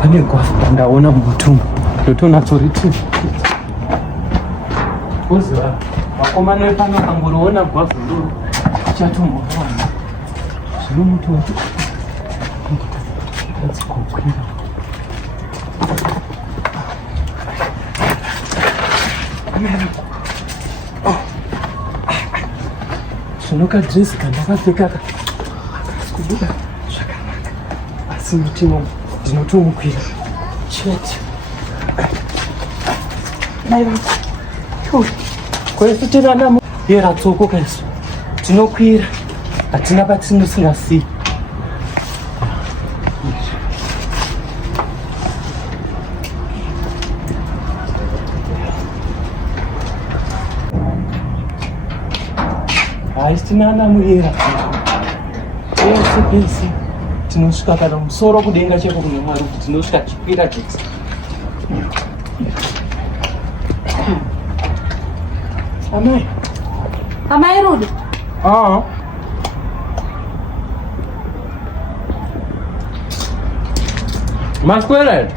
Pane gwavha ndaona mutumbu ndotona toriti uziva vakomana vepano vakangoriona gwavha ndoro ichatombowana zvino muti wati kukwirira zvino kadresi kandakapfeka kubuda zvakanaka asi mutimo ndinotomukwira chete mai vangu kwese tirana yera tsoko kaiso tinokwira hatina patinosingasiyi haisitinana muyera ese pese tinosvika kana musoro kudenga cheko kune mwari kuti tinosvika chikwira chese amai amai Rudo maswera here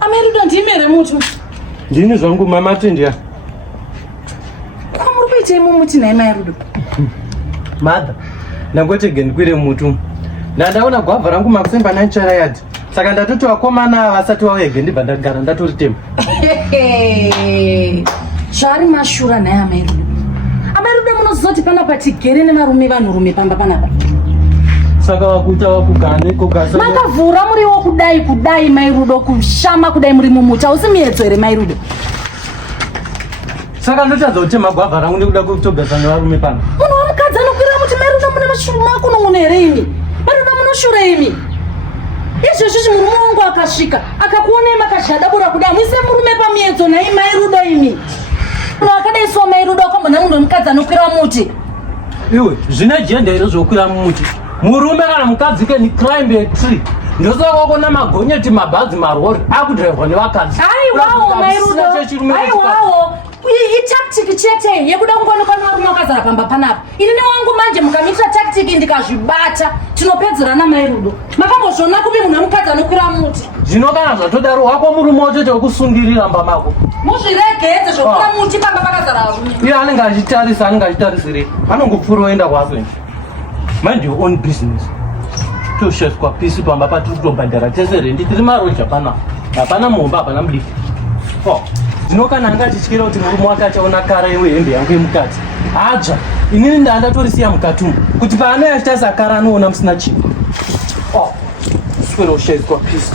amai Rudo ndimere mutu ndini zvangu mamatendia muri kuitei mumuti naye mai Rudo madha ndangotege ndikwire mutu ndandaona gwavha rangu makusemba nanchara yadhi saka ndatoti vakomana vasati vauyege ndibva ndagara ndatoritema zvari mashura naye amai Rudo amai Rudo munozoti panapa tigere nevarume vanhurume pamba panapa saka vakuita vakuganeko gasa makavhura muriwo kudai mai Rudo kushama kudai muri mumuti hausi miedzo here mai Rudo saka ndotadza kutema gwavha rangu nekuda kutogasa nevarume pano munhu wamukadzi anokwira muti mai Rudo mune mashuru makunon'ono here imi mai Rudo munoshure imi izvezvi murume wangu akasvika akakuonai makazhadabura kudai muise murume pamiedzo nai mai Rudo imi munhu akadaisiwa mai Rudo akwambona munhu wemukadzi anokwira muti iwe zvine jenda here zvokwira mumuti murume kana mukadzi keni climb a tree ndosaka wakona magonyeti mabhazi marori akudhiraivwa nevakadzi aiwawo mai Rudo aiwawo itactic chete yekuda kungoonekwa nevarume vakazara pamba panapa ini newangu manje mukamitra tactic ndikazvibata tinopedzerana mai Rudo makambozviona kupi munhu wemukadzi anokwira muti zvino kana zvatodaro wako murume wachete wekusungirira mba mako muzviregedze zvokwira muti pamba pakazara varume iye anenge achitarisirei anongopfuura oenda kwake mind your own business tosheswa pisi pamba patiri kutobhadhara tese rendi tiri maroja panapa hapana momba hapana mudiki zvino kana anga tityira kuti murume wake achaona kara wehembe yangu yemukadzi atsva inini ndandatorisiya mukatumu kuti paanoyachitasa kara anoona musina chipo swero sheswa pisi